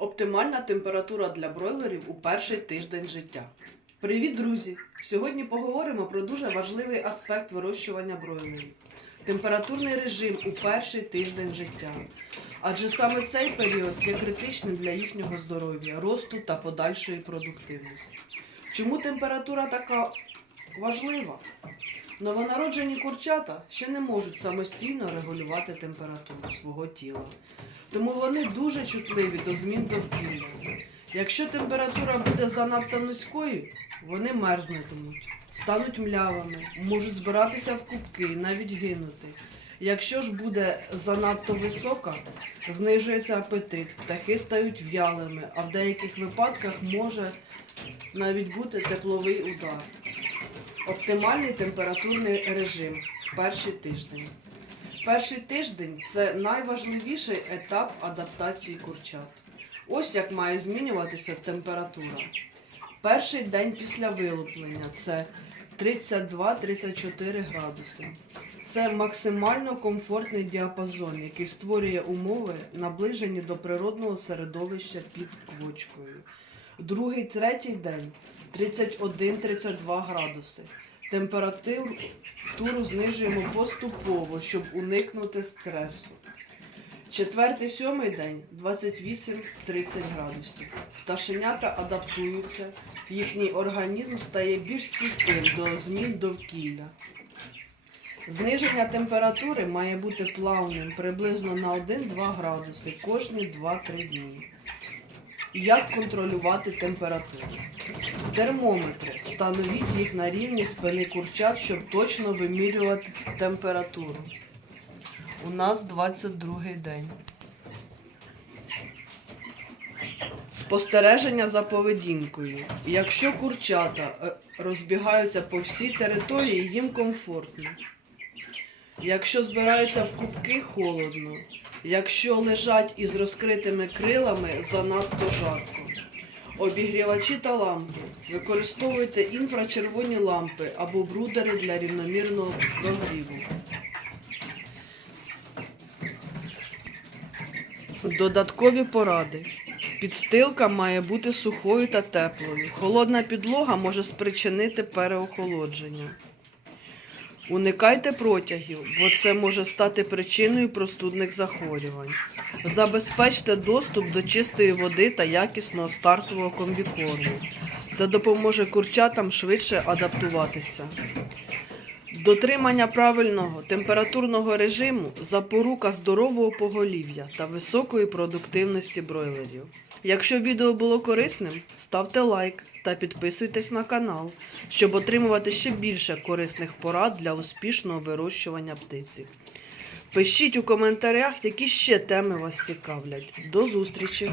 Оптимальна температура для бройлерів у перший тиждень життя. Привіт, друзі! Сьогодні поговоримо про дуже важливий аспект вирощування бройлерів температурний режим у перший тиждень життя. Адже саме цей період є критичним для їхнього здоров'я, росту та подальшої продуктивності. Чому температура така важлива? Новонароджені курчата ще не можуть самостійно регулювати температуру свого тіла. Тому вони дуже чутливі до змін довкілля. Якщо температура буде занадто низькою, вони мерзнетимуть, стануть млявими, можуть збиратися в кубки і навіть гинути. Якщо ж буде занадто висока, знижується апетит, птахи стають в'ялими, а в деяких випадках може навіть бути тепловий удар. Оптимальний температурний режим в перший тиждень. Перший тиждень це найважливіший етап адаптації курчат. Ось як має змінюватися температура. Перший день після вилуплення це 32-34 градуси. Це максимально комфортний діапазон, який створює умови, наближені до природного середовища під квочкою. Другий, третій день 31-32 градуси. Температуру знижуємо поступово, щоб уникнути стресу. Четвертий, сьомий день 28-30 градусів. Пташенята адаптуються, їхній організм стає більш стійким до змін довкілля. Зниження температури має бути плавним приблизно на 1-2 градуси кожні 2-3 дні. Як контролювати температуру? Термометри. Встановіть їх на рівні спини курчат, щоб точно вимірювати температуру. У нас 22 день. Спостереження за поведінкою. Якщо курчата е, розбігаються по всій території, їм комфортно. Якщо збираються в кубки, холодно. Якщо лежать із розкритими крилами, занадто жарко. Обігрівачі та лампи. Використовуйте інфрачервоні лампи або брудери для рівномірного прогріву. Додаткові поради. Підстилка має бути сухою та теплою. Холодна підлога може спричинити переохолодження. Уникайте протягів, бо це може стати причиною простудних захворювань. Забезпечте доступ до чистої води та якісного стартового комбікорму. Це допоможе курчатам швидше адаптуватися. Дотримання правильного температурного режиму запорука здорового поголів'я та високої продуктивності бройлерів. Якщо відео було корисним, ставте лайк та підписуйтесь на канал, щоб отримувати ще більше корисних порад для успішного вирощування птиці. Пишіть у коментарях, які ще теми вас цікавлять. До зустрічі!